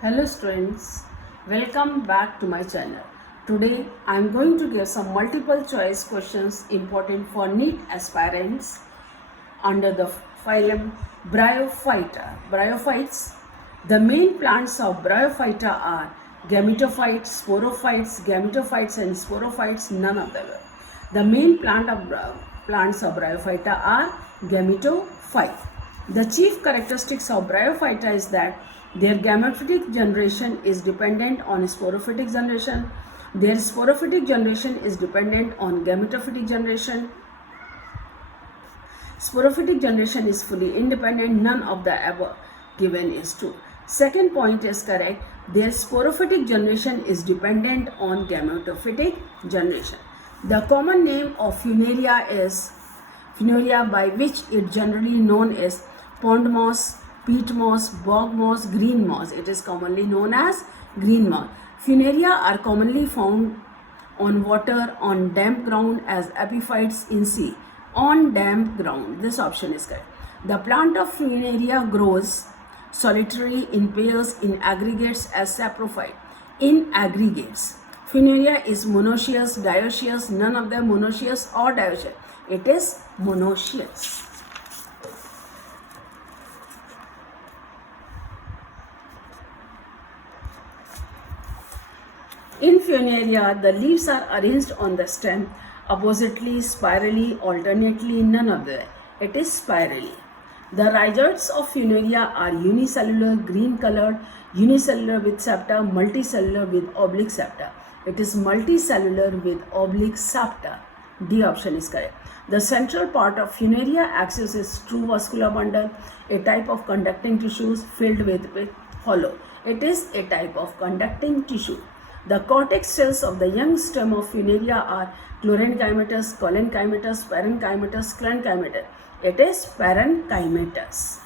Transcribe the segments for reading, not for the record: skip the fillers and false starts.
Hello students, welcome back to my channel. Today I am going to give some multiple choice questions important for NEET aspirants under the phylum Bryophyta. Bryophytes. The main plants of Bryophyta are gametophytes, sporophytes, gametophytes and sporophytes, none of them. The main plants of Bryophyta are gametophyte. The chief characteristics of Bryophyta is that their gametophytic generation is dependent on sporophytic generation. Their sporophytic generation is dependent on gametophytic generation. Sporophytic generation is fully independent. None of the above given is true. Second point is correct. Their sporophytic generation is dependent on gametophytic generation. The common name of Funaria is Funaria, by which it generally known as pond moss, peat moss, bog moss, green moss. It is commonly known as green moss. Funaria are commonly found on water, on damp ground as epiphytes in sea. On damp ground. This option is correct. The plant of Funaria grows solitary, in pairs, in aggregates as saprophyte. In aggregates. Funaria is monoecious, dioecious, none of them monoecious or dioecious. It is monoecious. In Funaria, the leaves are arranged on the stem oppositely, spirally, alternately, none of them. It is spirally. The rhizoids of Funaria are unicellular, green colored, unicellular with septa, multicellular with oblique septa. It is multicellular with oblique septa. D option is correct. The central part of Funaria axis is true vascular bundle, a type of conducting tissues filled with hollow. It is a type of conducting tissue. The cortex cells of the young stem of Funaria are chlorenchymatous, collenchymatous, parenchymatous, sclerenchymatous. It is parenchymatous.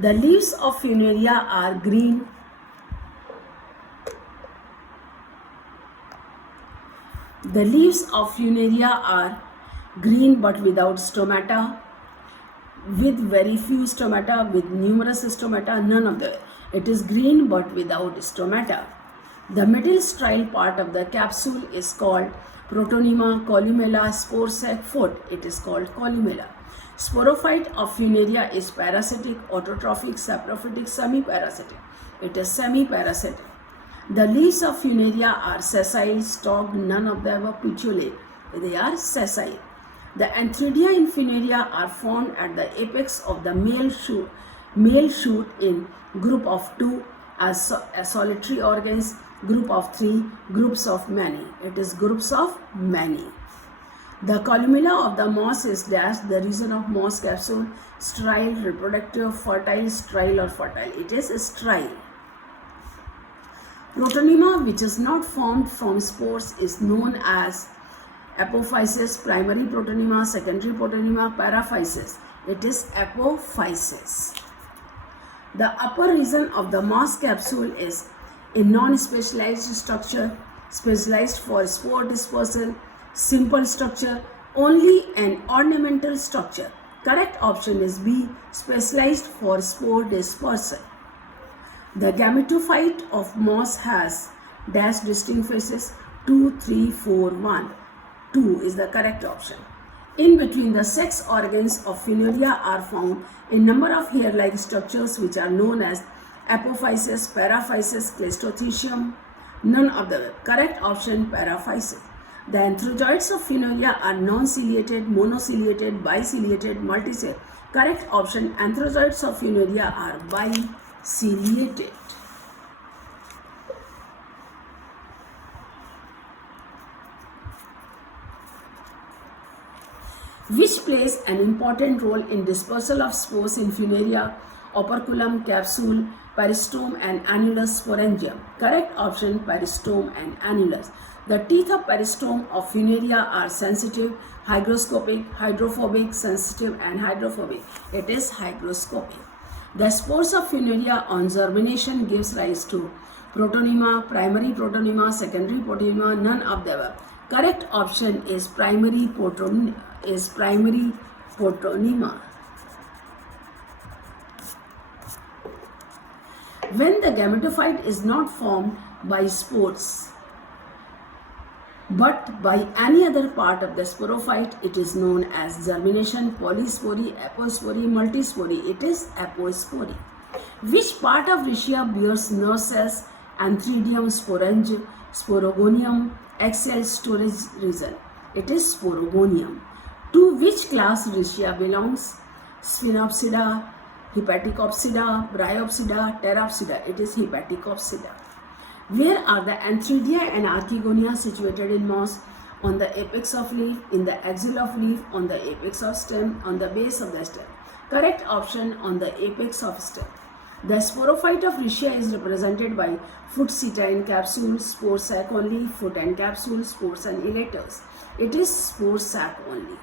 The leaves of Funaria are green. The leaves of Funaria are green but without stomata, with very few stomata, with numerous stomata, none of them. It is green but without stomata. The middle strile part of the capsule is called protonema, columella, spore sac, foot. It is called columella. Sporophyte of Funaria is parasitic, autotrophic, saprophytic, semi-parasitic. It is semi-parasitic. The leaves of Funaria are sessile, stalked, none of them are petiolate. They are sessile. The antheridia in Funaria are formed at the apex of the male shoot in group of 2 as solitary organs, group of 3, groups of many. It is groups of many. The columella of the moss is dashed, the region of moss capsule, sterile, reproductive, fertile, sterile or fertile. It is sterile. Protonema, which is not formed from spores, is known as apophysis, primary protonema, secondary protonema, paraphysis. It is apophysis. The upper region of the moss capsule is a non-specialized structure, specialized for spore dispersal, simple structure, only an ornamental structure. Correct option is B, specialized for spore dispersal. The gametophyte of moss has dash distinct faces 2, 3, 4, 1. 2 is the correct option. In between the sex organs of Funaria are found a number of hair-like structures which are known as apophysis, paraphysis, cleistothecium. None of the correct option, paraphysis. The anthrozoids of Funaria are non-ciliated, monociliated, biciliated, multiciliated. Correct option, anthrozoids of Funaria are biciliated. Which plays an important role in dispersal of spores in Funaria? Operculum, capsule, peristome and annulus sporangium. Correct option, peristome and annulus. The teeth of peristome of Funaria are sensitive, hygroscopic, hydrophobic, sensitive and hydrophobic. It is hygroscopic. The spores of Funaria on germination gives rise to protonema, primary protonema, secondary protonema, none of the above. Correct option is primary protonema. When the gametophyte is not formed by spores but by any other part of the sporophyte, it is known as germination, polyspory, apospory, multispory. It is apospory. Which part of rhizoia bears nerve cells, antheridium, sporange, sporogonium, egg cell storage region? It is sporogonium. To which class rhizoia belongs? Sphenopsida, Hepaticopsida, Bryophyta, Pteropsida. It is Hepaticopsida. Where are the antheridia and archegonia situated in moss? On the apex of leaf, in the axil of leaf, on the apex of stem, on the base of the stem. Correct option, on the apex of stem. The sporophyte of rhizoia is represented by foot seta in capsule, spore sac only, foot and capsule, spores and elaters. It is spore sac only.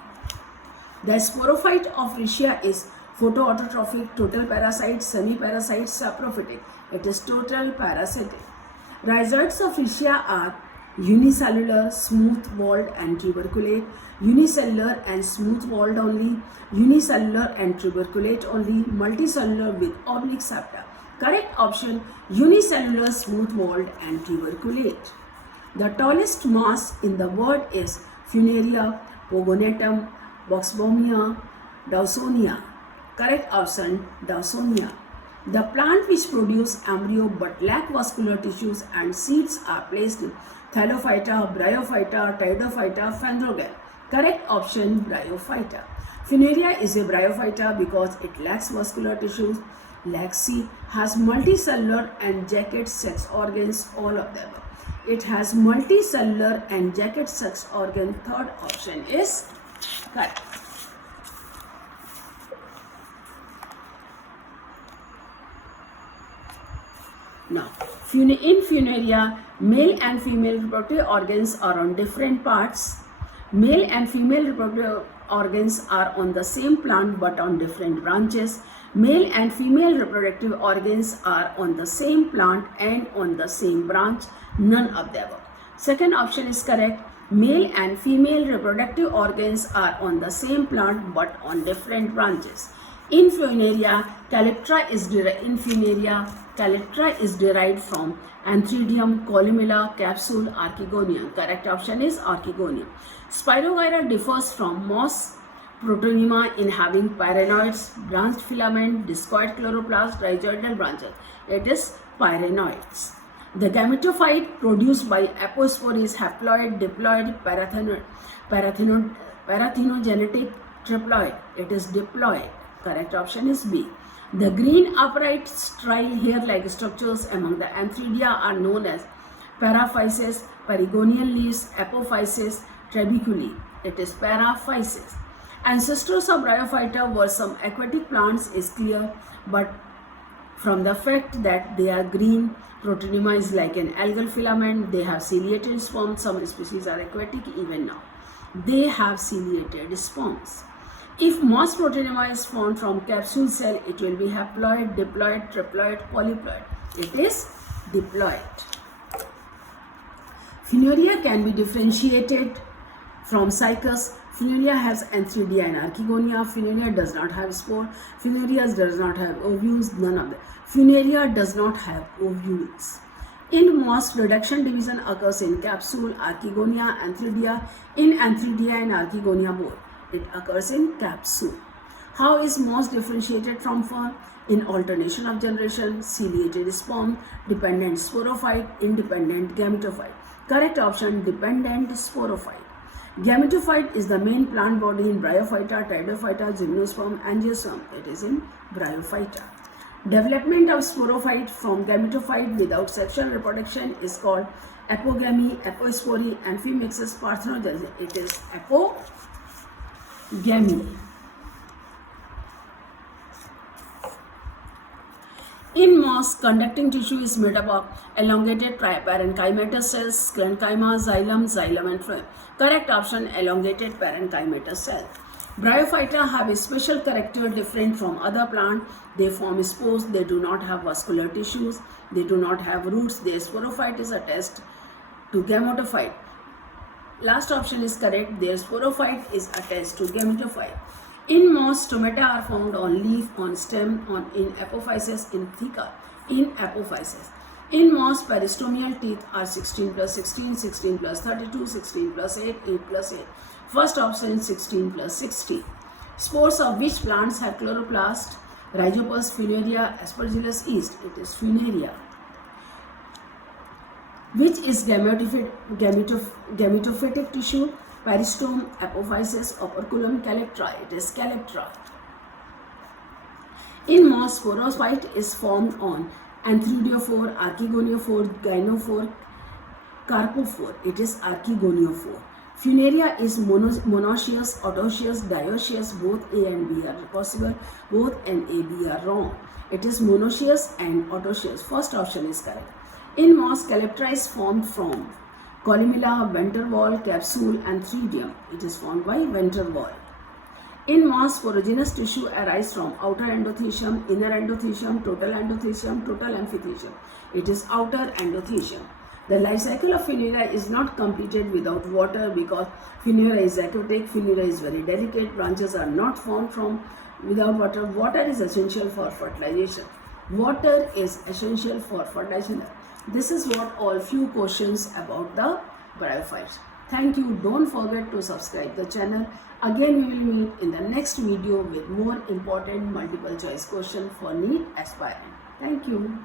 The sporophyte of rhizoia is photoautotrophic, total parasite, semi-parasite, saprophytic. It is total parasitic. Rhizoids of rhizoia are unicellular, smooth-walled and tuberculate, unicellular and smooth-walled only, unicellular and tuberculate only, multicellular with oblique septa. Correct option, unicellular, smooth-walled and tuberculate. The tallest moss in the world is Funaria, Pogonatum, Boxbaumia, Dawsonia. Correct option, Dawsonia. The plant which produce embryo but lack vascular tissues and seeds are placed in Thallophyta, Bryophyta, Pteridophyta, Phanerogamma. Correct option, Bryophyta. Funaria is a Bryophyta because it lacks vascular tissues, lacks seed, has multicellular and jacket sex organs, all of them. It has multicellular and jacket sex organ. Third option is correct. Now, in Funaria, male and female reproductive organs are on different parts. Male and female reproductive organs are on the same plant but on different branches. Male and female reproductive organs are on the same plant and on the same branch. None of the above. Second option is correct. Male and female reproductive organs are on the same plant but on different branches. In Funaria, calyptra is derived from antheridium, columella, capsule, archegonium. Correct option is archegonium. Spirogyra differs from moss protonema in having pyrenoids, branched filament, discoid chloroplast, rhizoidal branches. It is pyrenoids. The gametophyte produced by apospore is haploid, diploid, parthenogenetic, triploid. It is diploid. Correct option is B. The green upright strial hair-like structures among the antheridia are known as paraphysis, perigonial leaves, apophysis, trabeculae. It is paraphysis. Ancestors of Bryophyta were some aquatic plants is clear, but from the fact that they are green, protonema is like an algal filament, they have ciliated sperms. Some species are aquatic even now. They have ciliated sperms. If moss protonema is formed from capsule cell, it will be haploid, diploid, triploid, polyploid. It is diploid. Funaria can be differentiated from cycas. Funaria has antheridia and archegonia. Funaria does not have spore. Funaria does not have ovules. None of them. Funaria does not have ovules. In moss, reduction division occurs in capsule, archegonia, antheridia. In antheridia and archegonia both. It occurs in capsule. How is moss differentiated from fern? In alternation of generation, ciliated sperm, dependent sporophyte, independent gametophyte. Correct option, dependent sporophyte. Gametophyte is the main plant body in Bryophyta, Pteridophyta, Gymnosperm, Angiosperm. It is in Bryophyta. Development of sporophyte from gametophyte without sexual reproduction is called apogamy, apospory, and femixes parthenogenesis. It is apogamy. In moss, conducting tissue is made up of elongated parenchymatous cells, sclerenchyma, xylem, and phloem. Correct option, elongated parenchymatous cell. Bryophyta have a special character different from other plants. They form spores. They do not have vascular tissues. They do not have roots. Their sporophyte is attached to gametophyte. Last option is correct. Their sporophyte is attached to gametophyte. In moss, stomata are found on leaf, on stem, in apophysis, in theca. in apophysis. In moss, peristomial teeth are 16 plus 16, 16 plus 32, 16 plus 8, 8 plus 8. First option 16 plus 16. Spores of which plants have chloroplast? Rhizopus, Funaria, Aspergillus yeast. It is Funaria. Which is gametophytic tissue? Peristome, apophysis, operculum, calyptra. It is calyptra. In moss, sporophyte is formed on anthridiophore, archegoniophore, gynophore, carpophore. It is archegoniophore. Funaria is monoecious, autoecious, dioecious. Both A and B are possible. Both N, A, B are wrong. It is monoecious and autoecious. First option is correct. In moss, calyptra is formed from columella, venter wall, capsule, and theridium. It is formed by venter wall. In moss, sporogenous tissue arises from outer endothecium, inner endothecium, total amphithecium. It is outer endothecium. The life cycle of Funaria is not completed without water because Funaria is aquatic. Funaria is very delicate. Branches are not formed from without water. Water is essential for fertilization. Water is essential for fertilization. This is what all few questions about the bryophytes. Thank you. Don't forget to subscribe the channel. Again, we will meet in the next video with more important multiple choice question for NEET aspirant. Thank you.